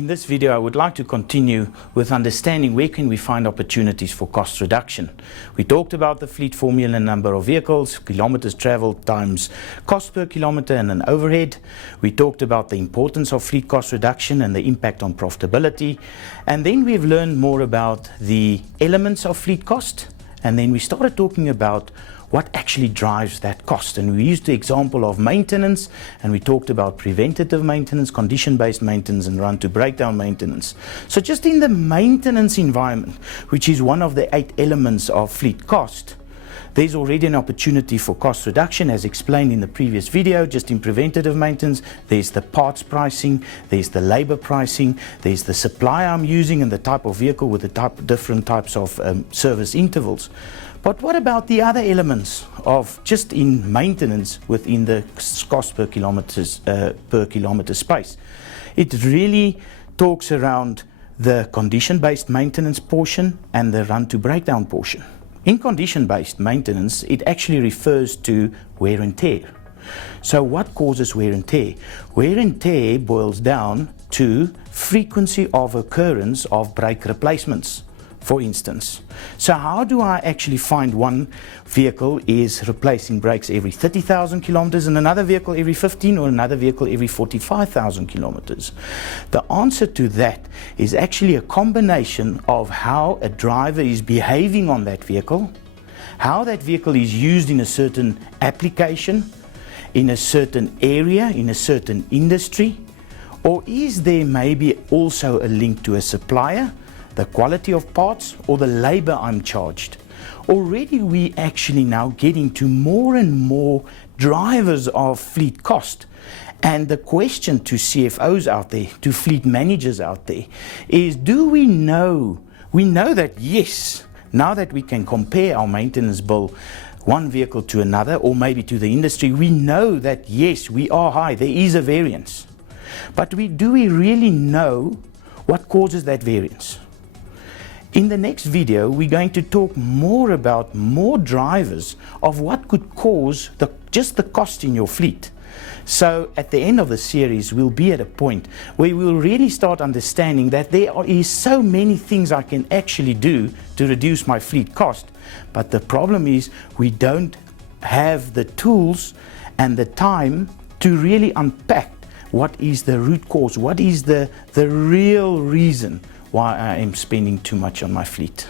In this video, I would like to continue with understanding where can we find opportunities for cost reduction. We talked about the fleet formula, number of vehicles, kilometers traveled times cost per kilometer and an overhead. We talked about the importance of fleet cost reduction and the impact on profitability. And then we've learned more about the elements of fleet cost. And then we started talking about what actually drives that cost. And we used the example of maintenance, and we talked about preventative maintenance, condition-based maintenance, and run-to-breakdown maintenance. So just in the maintenance environment, which is one of the 8 elements of fleet cost, there's already an opportunity for cost reduction, as explained in the previous video. Just in preventative maintenance, there's the parts pricing, there's the labor pricing, there's the supplier I'm using and the type of vehicle with the different types of service intervals. But what about the other elements of just in maintenance within the cost per kilometer space? It really talks around the condition-based maintenance portion and the run-to-breakdown portion. In condition-based maintenance, it actually refers to wear and tear. So what causes wear and tear? Wear and tear boils down to frequency of occurrence of brake replacements, for instance. So how do I actually find one vehicle is replacing brakes every 30,000 kilometers and another vehicle every 15 or another vehicle every 45,000 kilometers? The answer to that is actually a combination of how a driver is behaving on that vehicle, how that vehicle is used in a certain application, in a certain area, in a certain industry, or is there maybe also a link to a supplier, the quality of parts, or the labor I'm charged? Already we actually now getting to more and more drivers of fleet cost. And the question to CFOs out there, to fleet managers out there, is do we know that yes, now that we can compare our maintenance bill one vehicle to another, or maybe to the industry, we know that yes, we are high, there is a variance. But do we really know what causes that variance? In the next video, we're going to talk more about more drivers of what could cause just the cost in your fleet. So at the end of the series, we'll be at a point where we'll really start understanding that there is so many things I can actually do to reduce my fleet cost. But the problem is we don't have the tools and the time to really unpack what is the root cause, what is the real reason why I am spending too much on my fleet.